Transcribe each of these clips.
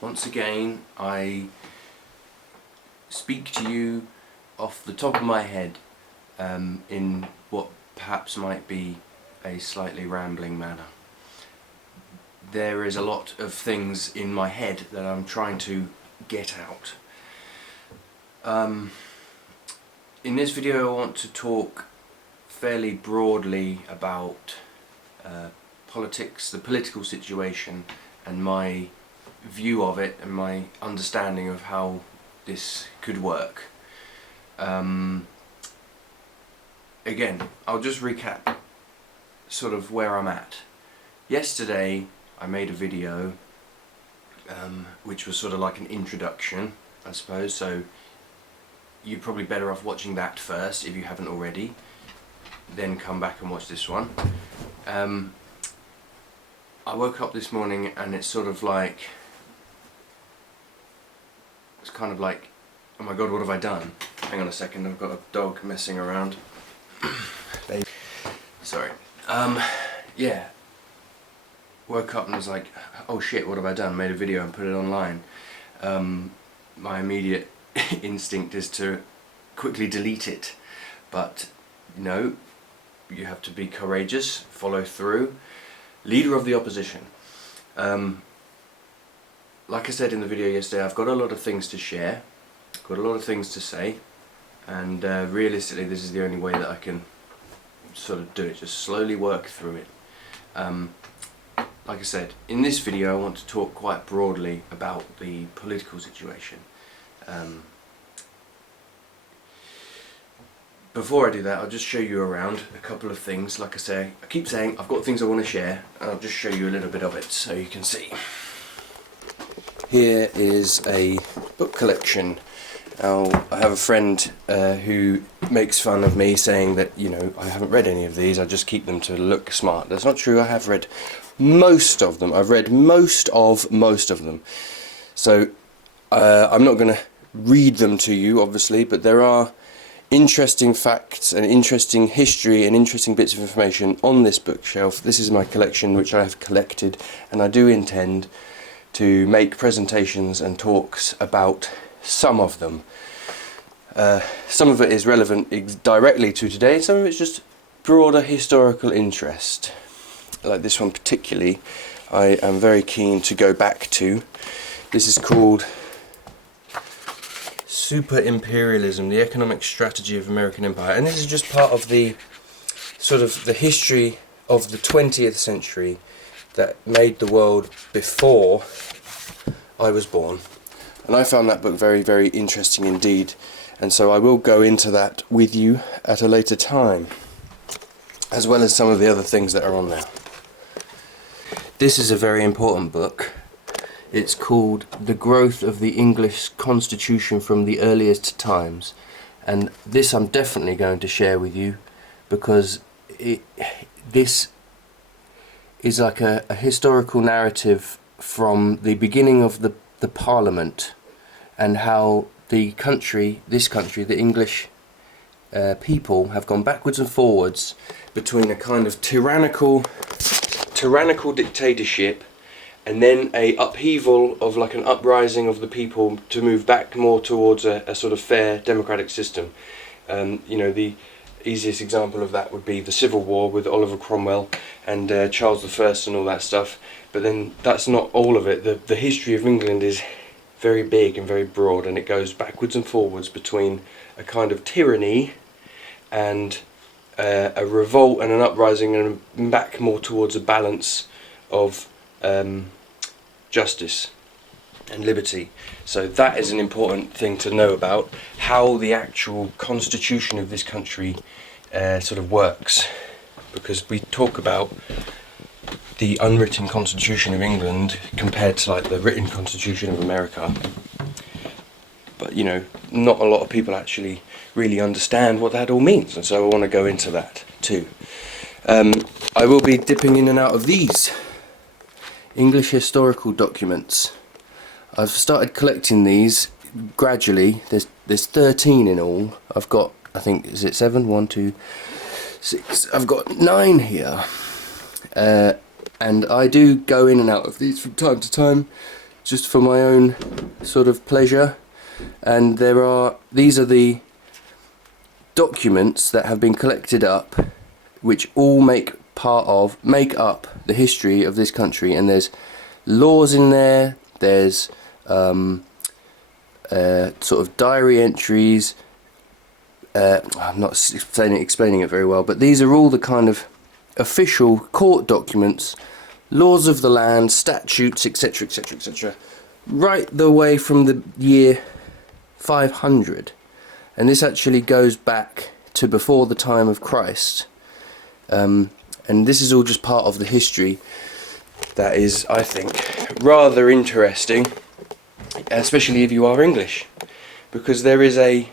Once again, I speak to you off the top of my head in what perhaps might be a slightly rambling manner. There is a lot of things in my head that I'm trying to get out. In this video I want to talk fairly broadly about politics, the political situation, and my view of it and my understanding of how this could work. Again, I'll just recap sort of where I'm at. Yesterday I made a video which was sort of like an introduction, I suppose, so you're probably better off watching that first if you haven't already, then come back and watch this one. I woke up this morning and it's sort of like, it's kind of like, oh my god, what have I done? Hang on a second, I've got a dog messing around. Sorry. Yeah. Woke up and was like, oh shit, what have I done? Made a video and put it online. My immediate instinct is to quickly delete it, but no, you have to be courageous, follow through. Leader of the opposition. Like I said in the video yesterday, I've got a lot of things to share, got a lot of things to say, and realistically this is the only way that I can sort of do it, just slowly work through it. Like I said, in this video I want to talk quite broadly about the political situation. Before I do that, I'll just show you around a couple of things. Like I say, I keep saying I've got things I want to share, and I'll just show you a little bit of it so you can see. Here is a book collection. Now, I have a friend who makes fun of me saying that, you know, I haven't read any of these, I just keep them to look smart. That's not true, I have read most of them. I've read most of them. So, I'm not going to read them to you, obviously, but there are interesting facts and interesting history and interesting bits of information on this bookshelf. This is my collection which I have collected, and I do intend to make presentations and talks about some of them. Some of it is relevant directly to today, some of it's just broader historical interest. Like this one particularly, I am very keen to go back to. This is called Super Imperialism, the Economic Strategy of American Empire, and this is just part of the sort of the history of the 20th century that made the world before I was born. And I found that book very, very interesting indeed, and so I will go into that with you at a later time, as well as some of the other things that are on there. This is a very important book. It's called The Growth of the English Constitution from the Earliest Times, and this I'm definitely going to share with you because this is like a historical narrative from the beginning of the Parliament, and how the country, the English people have gone backwards and forwards between a kind of tyrannical dictatorship and then a upheaval of like an uprising of the people to move back more towards a sort of fair democratic system. You know, the easiest example of that would be the Civil War with Oliver Cromwell and Charles I and all that stuff. But then that's not all of it. The history of England is very big and very broad, and it goes backwards and forwards between a kind of tyranny and a revolt and an uprising, and back more towards a balance of justice and liberty. So that is an important thing to know about, how the actual constitution of this country sort of works, because we talk about the unwritten constitution of England compared to like the written constitution of America, but you know, not a lot of people actually really understand what that all means, and so I want to go into that too. I will be dipping in and out of these English historical documents. I've started collecting these gradually. There's 13 in all. I've got, I think, is it 7? 1, 2, 6. I've got 9 here, and I do go in and out of these from time to time, just for my own sort of pleasure. And these are the documents that have been collected up, which all make up the history of this country. And there's laws in there. There's sort of diary entries. I'm not explaining it very well, but these are all the kind of official court documents, laws of the land, statutes, etc., etc., etc., right the way from the year 500. And this actually goes back to before the time of Christ. And this is all just part of the history that is, I think, rather interesting, especially if you are English, because there is a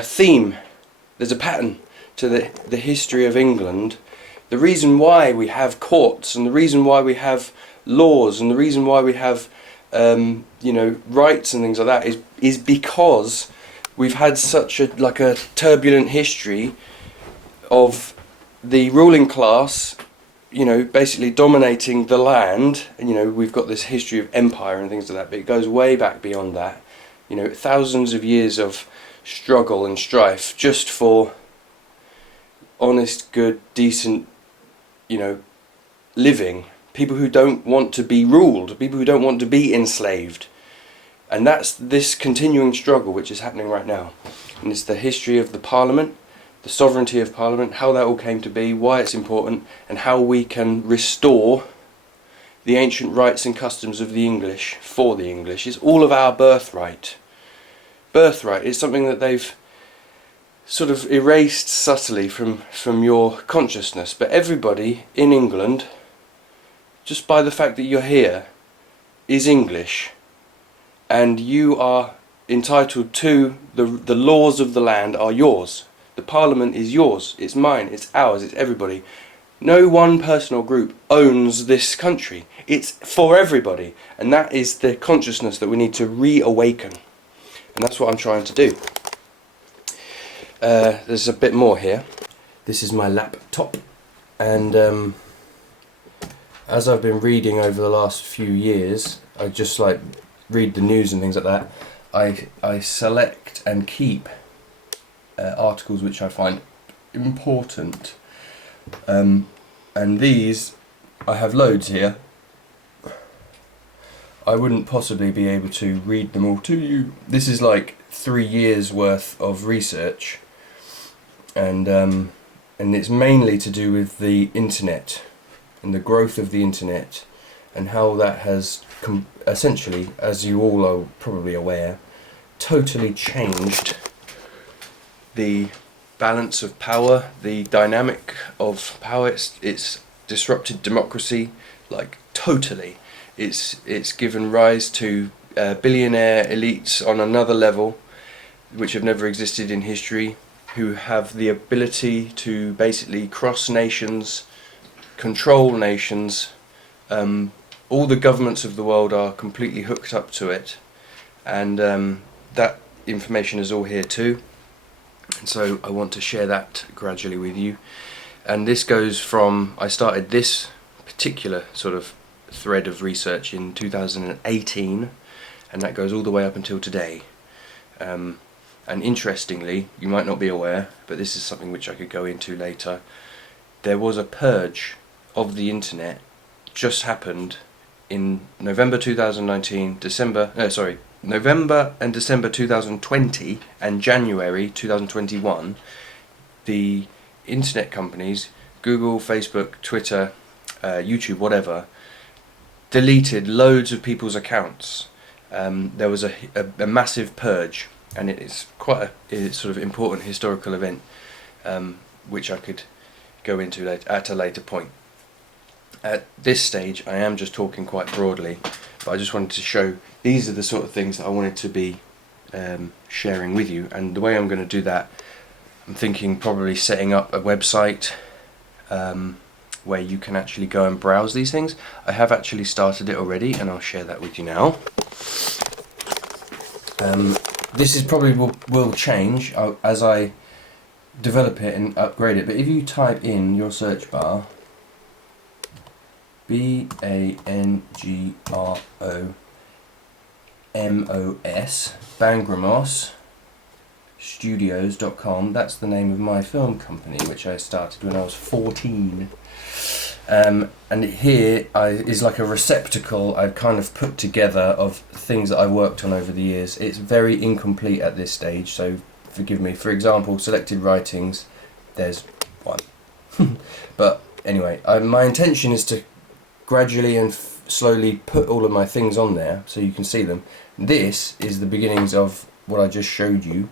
theme, there's a pattern to the history of England. The reason why we have courts, and the reason why we have laws, and the reason why we have rights and things like that is because we've had such a turbulent history of the ruling class, basically dominating the land. And we've got this history of empire and things like that, but it goes way back beyond that. Thousands of years of struggle and strife just for honest, good, decent, living. People who don't want to be ruled, people who don't want to be enslaved. And that's this continuing struggle which is happening right now. And it's the history of the Parliament, the sovereignty of Parliament, how that all came to be, why it's important, and how we can restore the ancient rights and customs of the English for the English. It's all of our birthright. Birthright is something that they've sort of erased subtly from your consciousness. But everybody in England, just by the fact that you're here, is English. And you are entitled to the laws of the land are yours. The Parliament is yours, it's mine, it's ours, it's everybody. No one person or group owns this country. It's for everybody. And that is the consciousness that we need to reawaken. And that's what I'm trying to do. There's a bit more here. This is my laptop. And as I've been reading over the last few years, I just read the news and things like that. I select and keep articles which I find important, and these I have loads here. I wouldn't possibly be able to read them all to you. This is 3 years worth of research, and it's mainly to do with the internet and the growth of the internet, and how that has essentially, as you all are probably aware, totally changed the balance of power, the dynamic of power. It's disrupted democracy, totally. It's given rise to billionaire elites on another level, which have never existed in history, who have the ability to basically cross nations, control nations. All the governments of the world are completely hooked up to it, and that information is all here too. And so I want to share that gradually with you. And this goes from, I started this particular sort of thread of research in 2018, and that goes all the way up until today. And interestingly, you might not be aware, but this is something which I could go into later. There was a purge of the internet just happened in November 2019, November and December 2020 and January 2021. The internet companies, Google, Facebook, Twitter, YouTube, whatever, deleted loads of people's accounts. There was a massive purge, and it's quite a sort of important historical event, which I could go into at a later point. At this stage I am just talking quite broadly, but I just wanted to show these are the sort of things that I wanted to be sharing with you. And the way I'm going to do that, I'm thinking probably setting up a website where you can actually go and browse these things. I have actually started it already, and I'll share that with you now. This is probably will change as I develop it and upgrade it. But if you type in your search bar BANGROMOS, Bangramos Studios.com, that's the name of my film company, which I started when I was 14. And here is like a receptacle I've kind of put together of things that I've worked on over the years. It's very incomplete at this stage, so forgive me. For example, selected writings, there's one. But anyway, my intention is to gradually and slowly put all of my things on there so you can see them. This is the beginnings of what I just showed you.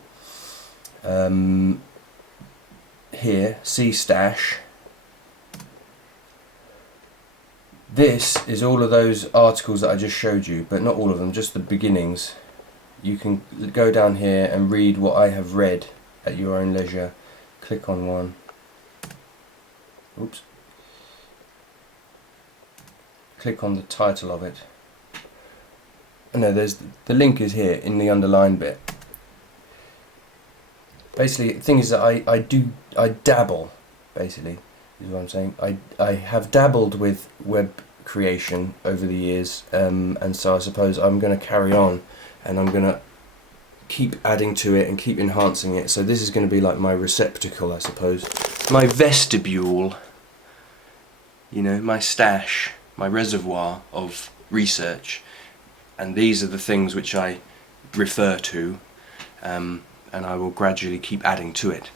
Here, C stash. This is all of those articles that I just showed you, but not all of them, just the beginnings. You can go down here and read what I have read at your own leisure. Click on one. Oops. Click on the title of it. No, there's the link is here in the underlined bit. Basically, the thing is that I dabble, basically, is what I'm saying. I have dabbled with web creation over the years, and so I suppose I'm going to carry on, and I'm going to keep adding to it and keep enhancing it. So this is going to be like my receptacle, I suppose. My vestibule, you know, my stash, my reservoir of research. And these are the things which I refer to, and I will gradually keep adding to it.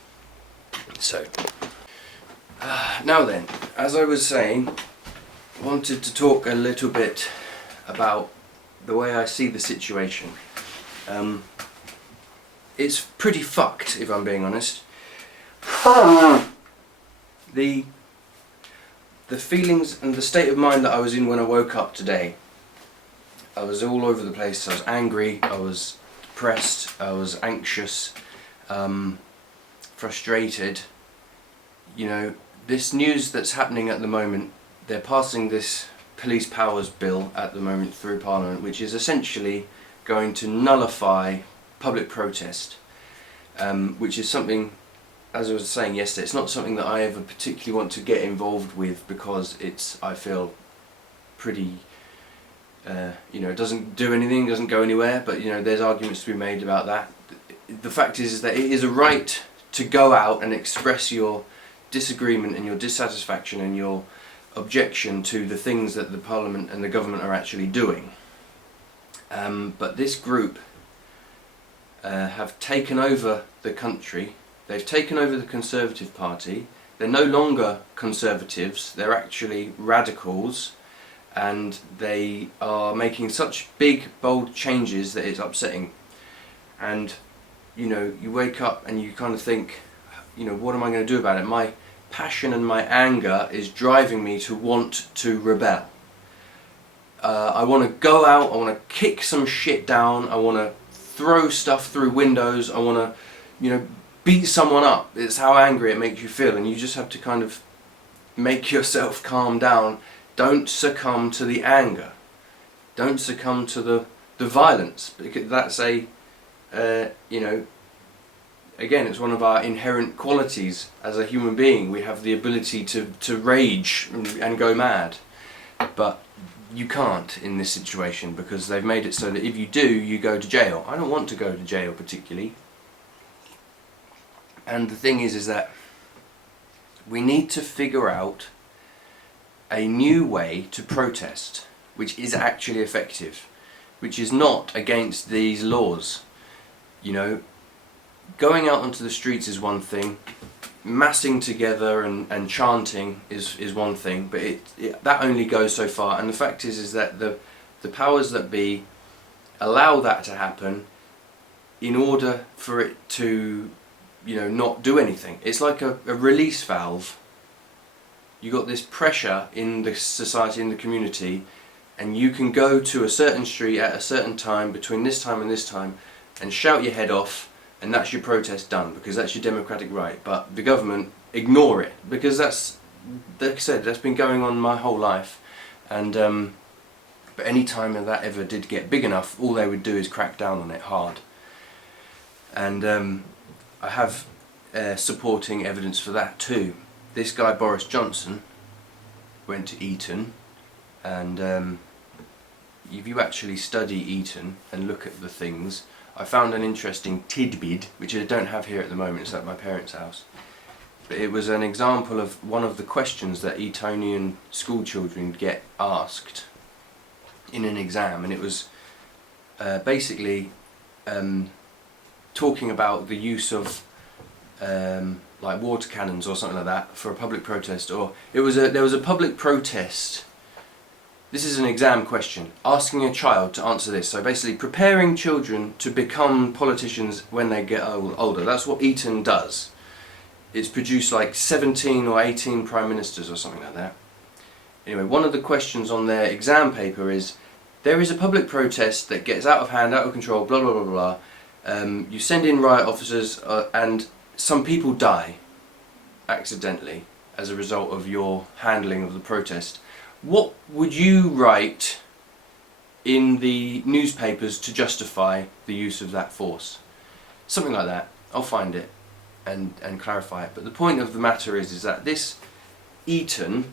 So, now then, as I was saying, I wanted to talk a little bit about the way I see the situation. It's pretty fucked, if I'm being honest. The feelings and the state of mind that I was in when I woke up today, I was all over the place. I was angry, I was depressed, I was anxious, frustrated. You know, this news that's happening at the moment, they're passing this police powers bill at the moment through Parliament, which is essentially going to nullify public protest, which is something, as I was saying yesterday, it's not something that I ever particularly want to get involved with, because it's, I feel, pretty, you know, it doesn't do anything, doesn't go anywhere, but you know, there's arguments to be made about that. The fact is that it is a right to go out and express your disagreement and your dissatisfaction and your objection to the things that the Parliament and the government are actually doing. But this group have taken over the country. They've taken over the Conservative Party. They're no longer Conservatives, they're actually radicals, and they are making such big, bold changes that it's upsetting. And you know, you wake up and you kind of think, you know, what am I going to do about it? My passion and my anger is driving me to want to rebel. I want to go out, I want to kick some shit down, I want to throw stuff through windows, I want to, you know, beat someone up. It's how angry it makes you feel, and you just have to kind of make yourself calm down. Don't succumb to the anger. Don't succumb to the violence, because that's a, you know, again, it's one of our inherent qualities as a human being. We have the ability to rage and go mad, but you can't in this situation, because they've made it so that if you do, you go to jail. I don't want to go to jail particularly. And the thing is that we need to figure out a new way to protest, which is actually effective, which is not against these laws. You know, going out onto the streets is one thing, massing together and chanting is one thing, but that only goes so far. And the fact is that the powers that be allow that to happen in order for it to, you know, not do anything. It's like a release valve. You got this pressure in the society, in the community, and you can go to a certain street at a certain time, between this time and this time, and shout your head off, and that's your protest done, because that's your democratic right. But the government ignore it, because that's, like I said, that's been going on my whole life. And but any time that ever did get big enough, all they would do is crack down on it hard. And I have supporting evidence for that too. This guy Boris Johnson went to Eton, and if you actually study Eton and look at the things, I found an interesting tidbit, which I don't have here at the moment, it's at my parents' house. But it was an example of one of the questions that Etonian school children get asked in an exam, and it was basically talking about the use of like water cannons or something like that for a public protest, or there was a public protest. This is an exam question, asking a child to answer this. So basically preparing children to become politicians when they get older. That's what Eton does. It's produced like 17 or 18 prime ministers or something like that. Anyway, one of the questions on their exam paper is, there is a public protest that gets out of hand, out of control, blah blah blah blah. You send in riot officers and some people die accidentally as a result of your handling of the protest. What would you write in the newspapers to justify the use of that force? Something like that. I'll find it and clarify it. But the point of the matter is that this Eton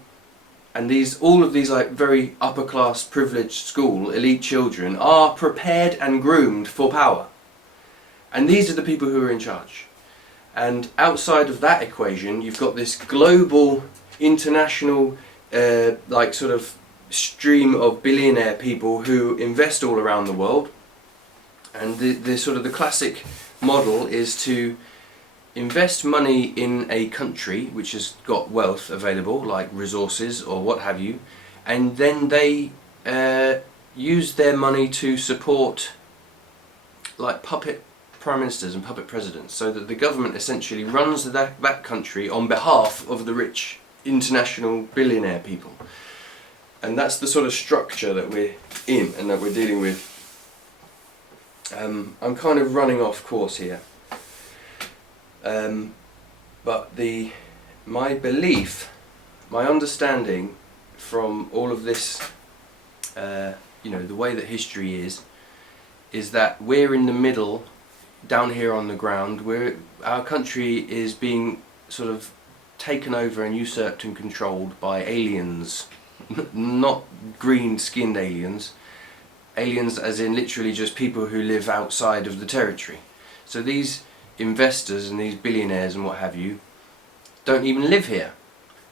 and all of these like very upper class privileged school elite children are prepared and groomed for power. And these are the people who are in charge. And outside of that equation, you've got this global, international, like sort of stream of billionaire people who invest all around the world. And the sort of the classic model is to invest money in a country which has got wealth available, like resources or what have you, and then they use their money to support like puppet prime ministers and puppet presidents, so that the government essentially runs that country on behalf of the rich international billionaire people. And that's the sort of structure that we're in and that we're dealing with. I'm kind of running off course here, but my belief, my understanding from all of this, you know, the way that history is that we're in the middle, down here on the ground. Our country is being sort of taken over and usurped and controlled by aliens, not green-skinned aliens. Aliens as in literally just people who live outside of the territory. So these investors and these billionaires and what have you don't even live here.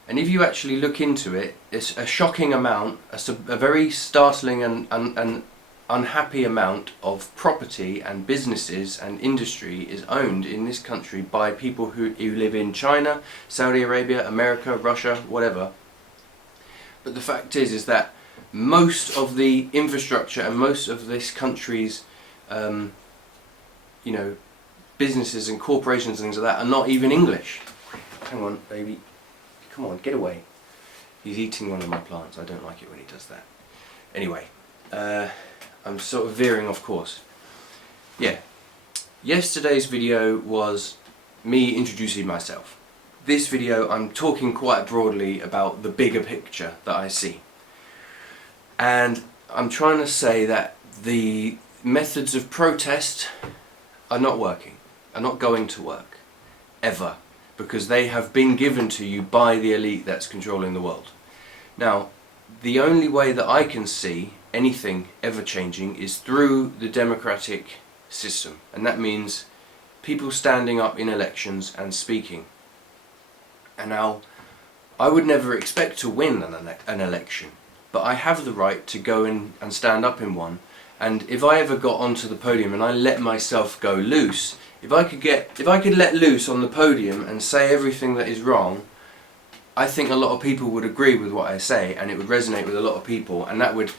And if you actually look into it, it's a shocking amount, a very startling and unhappy amount of property and businesses and industry is owned in this country by people who live in China, Saudi Arabia, America, Russia, whatever. But the fact is that most of the infrastructure and most of this country's you know, businesses and corporations and things like that are not even English. Hang on, baby. Come on, get away. He's eating one of my plants. I don't like it when he does that. Anyway, I'm sort of veering off course. Yeah. Yesterday's video was me introducing myself. This video I'm talking quite broadly about the bigger picture that I see. And I'm trying to say that the methods of protest are not working, are not going to work, ever, because they have been given to you by the elite that's controlling the world. Now, the only way that I can see anything ever changing is through the democratic system, and that means people standing up in elections and speaking. And now, I would never expect to win an election, but I have the right to go in and stand up in one. And if I ever got onto the podium and I let myself go loose, if I could let loose on the podium and say everything that is wrong, I think a lot of people would agree with what I say, and it would resonate with a lot of people, and that would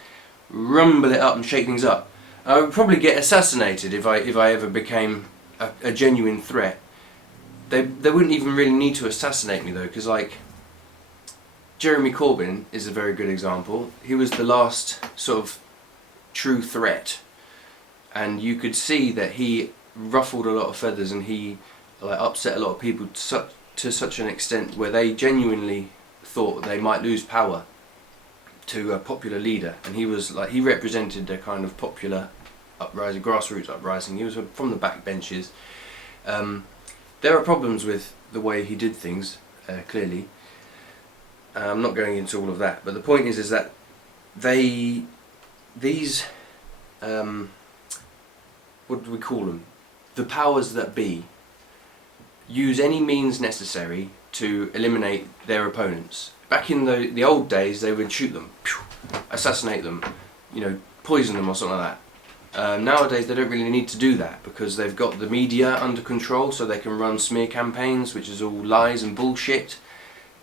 rumble it up and shake things up. I would probably get assassinated if I ever became a genuine threat. They wouldn't even really need to assassinate me though, because like Jeremy Corbyn is a very good example. He was the last sort of true threat, and you could see that he ruffled a lot of feathers and he like upset a lot of people to such an extent where they genuinely thought they might lose power to a popular leader. And he was like, he represented a kind of popular uprising, grassroots uprising. He was from the backbenches. There are problems with the way he did things, clearly. I'm not going into all of that, but the point is that these what do we call them? The powers that be use any means necessary to eliminate their opponents. Back in the old days, they would shoot them, assassinate them, poison them or something like that. Nowadays, they don't really need to do that because they've got the media under control, so they can run smear campaigns, which is all lies and bullshit.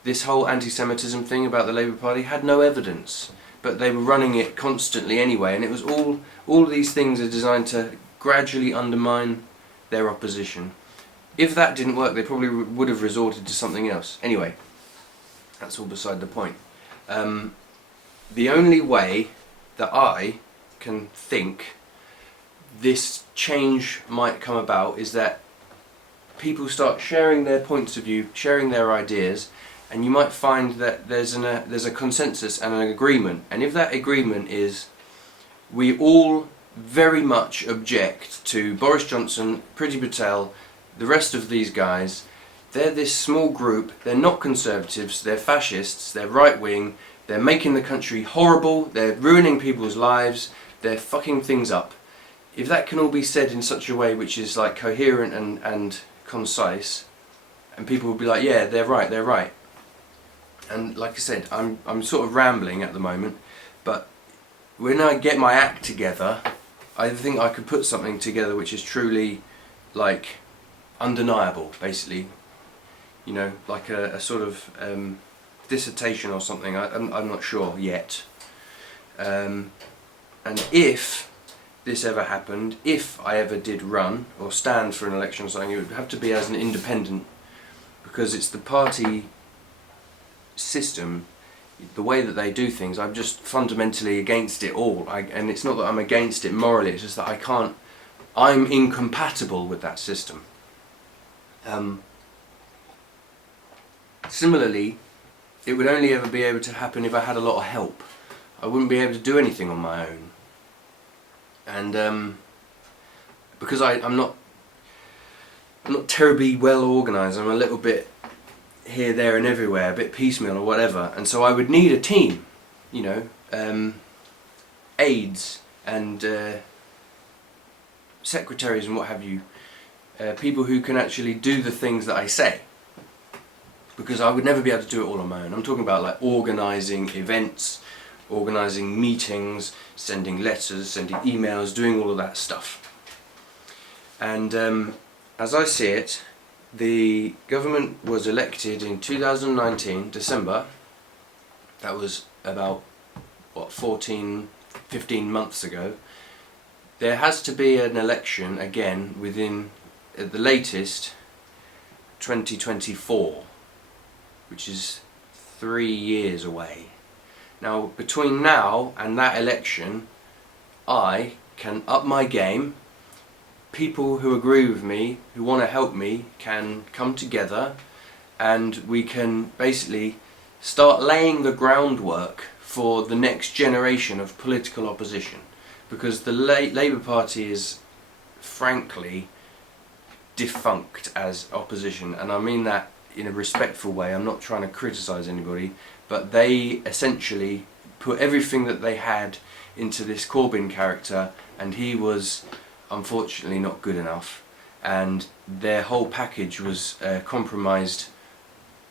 This whole anti-Semitism thing about the Labour Party had no evidence, but they were running it constantly anyway, and it was all of these things are designed to gradually undermine their opposition. If that didn't work, they probably would have resorted to something else. Anyway, that's all beside the point. The only way that I can think this change might come about is that people start sharing their points of view, sharing their ideas, and you might find that there's a consensus and an agreement. And if that agreement is, we all very much object to Boris Johnson, Priti Patel, the rest of these guys, they're this small group, they're not conservatives, they're fascists, they're right-wing, they're making the country horrible, they're ruining people's lives, they're fucking things up. If that can all be said in such a way which is like coherent and concise, and people will be like, yeah, they're right. And like I said, I'm sort of rambling at the moment, but when I get my act together, I think I could put something together which is truly like undeniable, basically. Like a sort of dissertation or something. I'm not sure yet. And if this ever happened, if I ever did run or stand for an election or something, it would have to be as an independent, because it's the party system, the way that they do things. I'm just fundamentally against it all. And it's not that I'm against it morally, it's just that I'm incompatible with that system. Similarly, it would only ever be able to happen if I had a lot of help. I wouldn't be able to do anything on my own. And because I'm not terribly well organised, I'm a little bit here, there and everywhere, a bit piecemeal or whatever, and so I would need a team, aides and secretaries and what have you, people who can actually do the things that I say, because I would never be able to do it all on my own. I'm talking about like organising events, organising meetings, sending letters, sending emails, doing all of that stuff. And as I see it, the government was elected in 2019, December. That was about, 15 months ago. There has to be an election again within, at the latest, 2024, which is 3 years away. Now, between now and that election, I can up my game. People who agree with me, who want to help me, can come together and we can basically start laying the groundwork for the next generation of political opposition. Because the Labour Party is, frankly, defunct as opposition, and I mean that in a respectful way. I'm not trying to criticise anybody, but they essentially put everything that they had into this Corbyn character, and he was unfortunately not good enough, and their whole package was compromised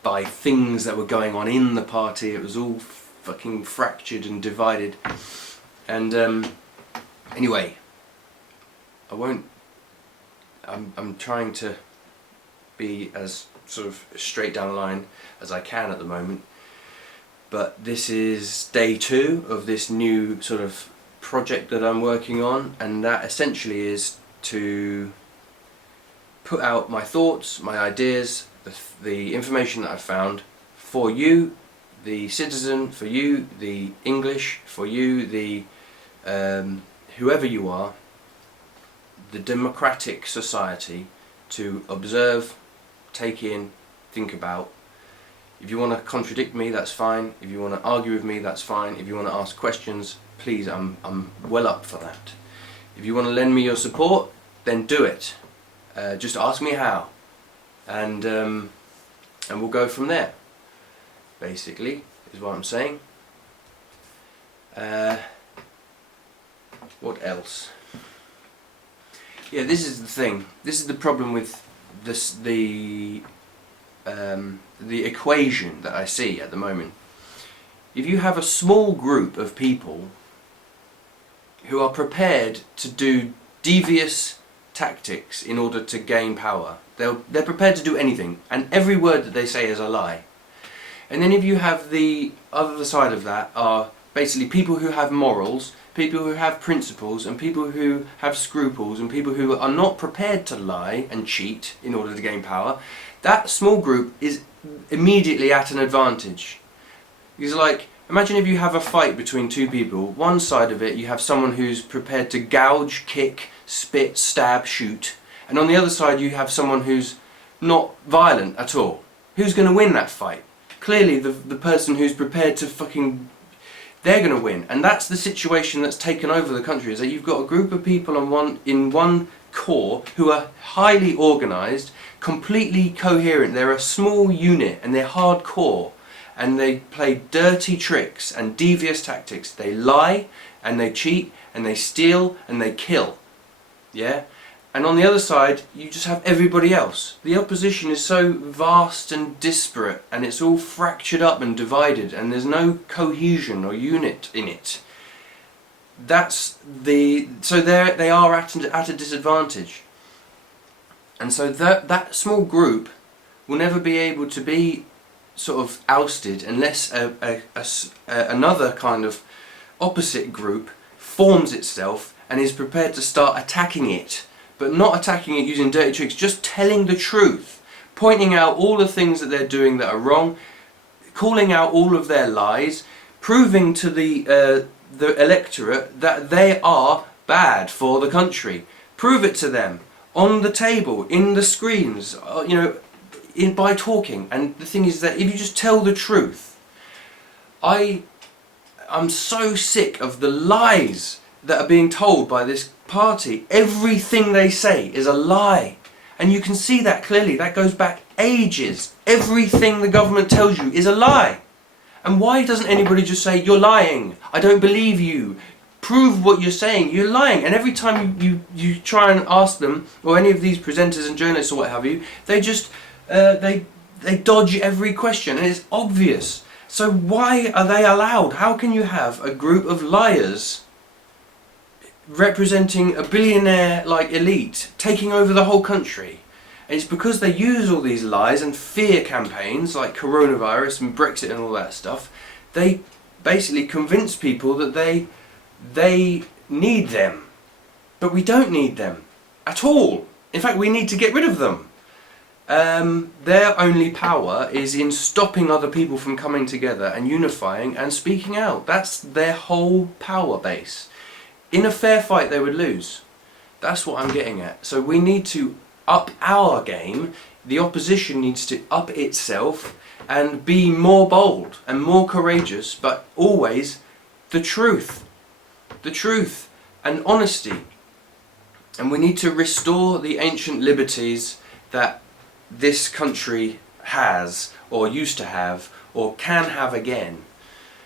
by things that were going on in the party. It was all fucking fractured and divided. And anyway, I'm trying to be as sort of straight down the line as I can at the moment, but this is day 2 of this new sort of project that I'm working on, and that essentially is to put out my thoughts, my ideas, the information that I've found for you, the citizen, for you, the English, for you, the whoever you are, the democratic society, to observe, take in, think about. If you want to contradict me, that's fine. If you want to argue with me, that's fine. If you want to ask questions, please, I'm well up for that. If you want to lend me your support, then do it. Just ask me how. and we'll go from there. Basically, is what I'm saying. What else? Yeah, this is the thing. This is the problem with this, the equation that I see at the moment. If you have a small group of people who are prepared to do devious tactics in order to gain power, they're prepared to do anything, and every word that they say is a lie. And then if you have the other side of that are basically people who have morals, people who have principles, and people who have scruples, and people who are not prepared to lie and cheat in order to gain power, that small group is immediately at an advantage. Because, like, imagine if you have a fight between two people. One side of it you have someone who's prepared to gouge, kick, spit, stab, shoot, and on the other side you have someone who's not violent at all. Who's going to win that fight? Clearly the person who's prepared to fucking... they're going to win. And that's the situation that's taken over the country, is that you've got a group of people in one core who are highly organised, completely coherent. They're a small unit and they're hardcore, and they play dirty tricks and devious tactics. They lie and they cheat and they steal and they kill. Yeah? And on the other side, you just have everybody else. The opposition is so vast and disparate, and it's all fractured up and divided, and there's no cohesion or unit in it. So they are at a disadvantage. And so that small group will never be able to be sort of ousted unless another kind of opposite group forms itself and is prepared to start attacking it. But not attacking it using dirty tricks, just telling the truth, pointing out all the things that they're doing that are wrong, calling out all of their lies, proving to the electorate that they are bad for the country. Prove it to them on the table, in the screens, by talking. And the thing is that if you just tell the truth, I'm so sick of the lies that are being told by this party. Everything they say is a lie, and you can see that clearly. That goes back ages. Everything the government tells you is a lie. And why doesn't anybody just say, you're lying, I don't believe you, prove what you're saying, you're lying? And every time you try and ask them, or any of these presenters and journalists or what have you, they just they dodge every question, and it's obvious. So why are they allowed? How can you have a group of liars representing a billionaire like elite taking over the whole country? And it's because they use all these lies and fear campaigns like coronavirus and Brexit and all that stuff. They basically convince people that they need them, but we don't need them at all. In fact, we need to get rid of them. Their only power is in stopping other people from coming together and unifying and speaking out. That's their whole power base. In a fair fight they would lose. That's what I'm getting at. So we need to up our game. The opposition needs to up itself and be more bold and more courageous, but always the truth. The truth and honesty. And we need to restore the ancient liberties that this country has, or used to have, or can have again.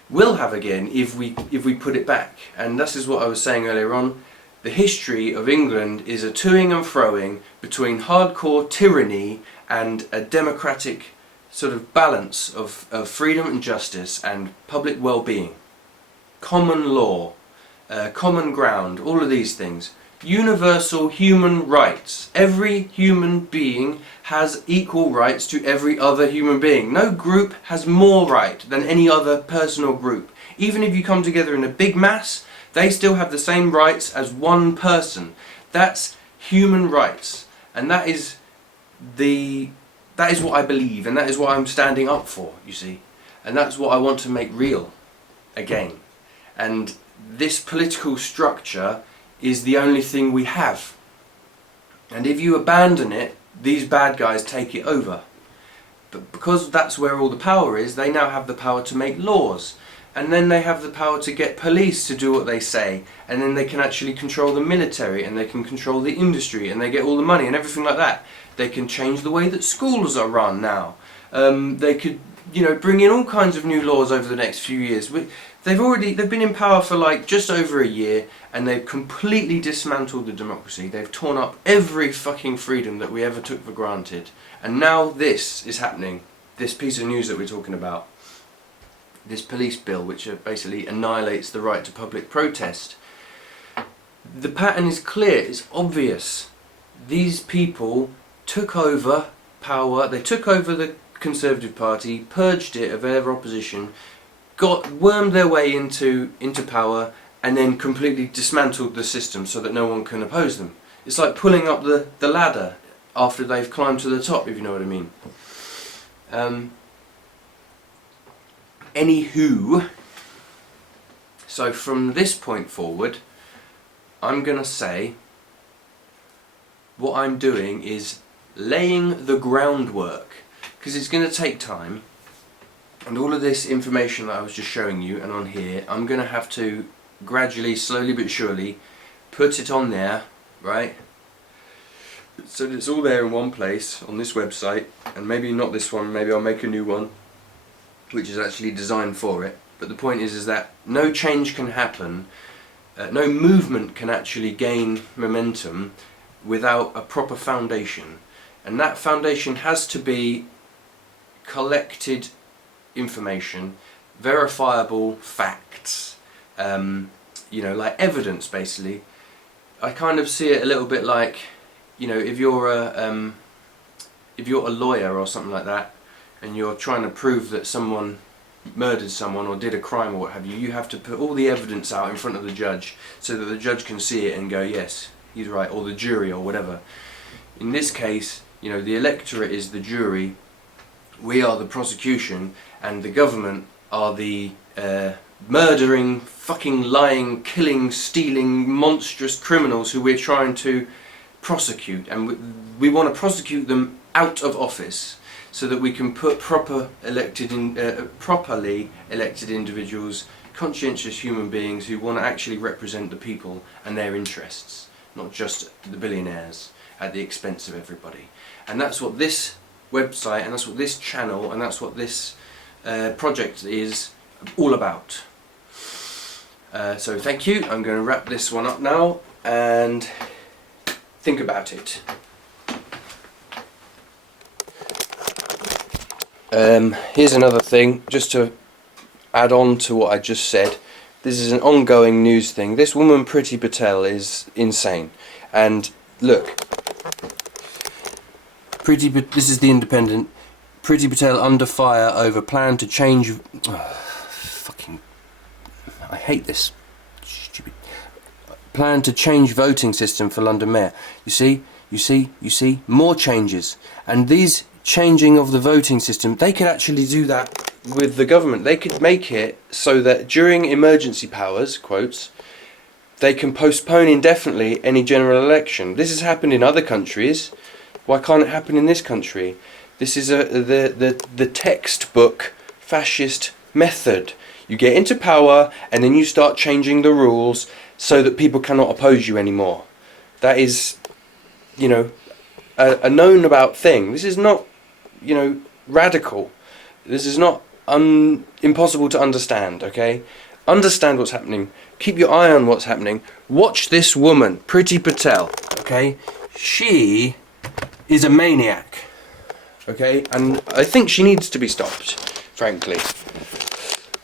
Will have again if we put it back. And this is what I was saying earlier on. The history of England is a toing and froing between hardcore tyranny and a democratic sort of balance of freedom and justice and public well-being, common law, common ground, all of these things. Universal human rights. Every human being has equal rights to every other human being. No group has more right than any other person or group. Even if you come together in a big mass, they still have the same rights as one person. That's human rights. And that is what I believe, and that is what I'm standing up for, you see. And that's what I want to make real again. And this political structure is the only thing we have. And if you abandon it, these bad guys take it over. But because that's where all the power is, they now have the power to make laws. and then they have the power to get police to do what they say, and then they can actually control the military, and they can control the industry, and they get all the money and everything like that. They can change the way that schools are run now. They could, bring in all kinds of new laws over the next few years. They've been in power for like just over a year, and they've completely dismantled the democracy. They've torn up every fucking freedom that we ever took for granted. And now this is happening. This piece of news that we're talking about. This police bill, which basically annihilates the right to public protest. The pattern is clear, it's obvious. These people took over power, they took over the Conservative Party, purged it of their opposition, wormed their way into power, and then completely dismantled the system so that no one can oppose them. It's like pulling up the ladder after they've climbed to the top, if you know what I mean. Anywho, so from this point forward, I'm going to say what I'm doing is laying the groundwork, because it's going to take time, and all of this information that I was just showing you and on here, I'm going to have to gradually, slowly but surely, put it on there, right? So that it's all there in one place on this website, and maybe not this one, maybe I'll make a new one which is actually designed for it. But the point is that no change can happen, no movement can actually gain momentum without a proper foundation, and that foundation has to be collected information, verifiable facts, like evidence basically. I kind of see it a little bit like, if you're a lawyer or something like that, and you're trying to prove that someone murdered someone or did a crime or what have you, you have to put all the evidence out in front of the judge so that the judge can see it and go, yes, he's right, or the jury or whatever. In this case, the electorate is the jury, we are the prosecution, and the government are the murdering, fucking lying, killing, stealing, monstrous criminals who we're trying to prosecute, and we want to prosecute them out of office, so that we can put properly elected individuals, conscientious human beings who want to actually represent the people and their interests, not just the billionaires at the expense of everybody. And that's what this website, and that's what this channel, and that's what this project is all about. So thank you. I'm going to wrap this one up now and think about it. Here's another thing, just to add on to what I just said. This is an ongoing news thing. This woman, Priti Patel, is insane. And look, this is the Independent. Priti Patel under fire over plan to change... I hate this. Stupid. Plan to change voting system for London Mayor. You see? More changes. And these... changing of the voting system, they could actually do that with the government. They could make it so that during emergency powers, quotes, they can postpone indefinitely any general election. This has happened in other countries. Why can't it happen in this country? This is the textbook fascist method. You get into power and then you start changing the rules so that people cannot oppose you anymore. That is, a known about thing. This is not radical. This is not impossible to understand, okay? Understand what's happening. Keep your eye on what's happening. Watch this woman, Priti Patel, okay? She is a maniac, okay? And I think she needs to be stopped, frankly.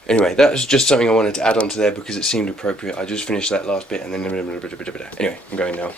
Anyway, that was just something I wanted to add on to there because it seemed appropriate. I just finished that last bit and then... Anyway, I'm going now.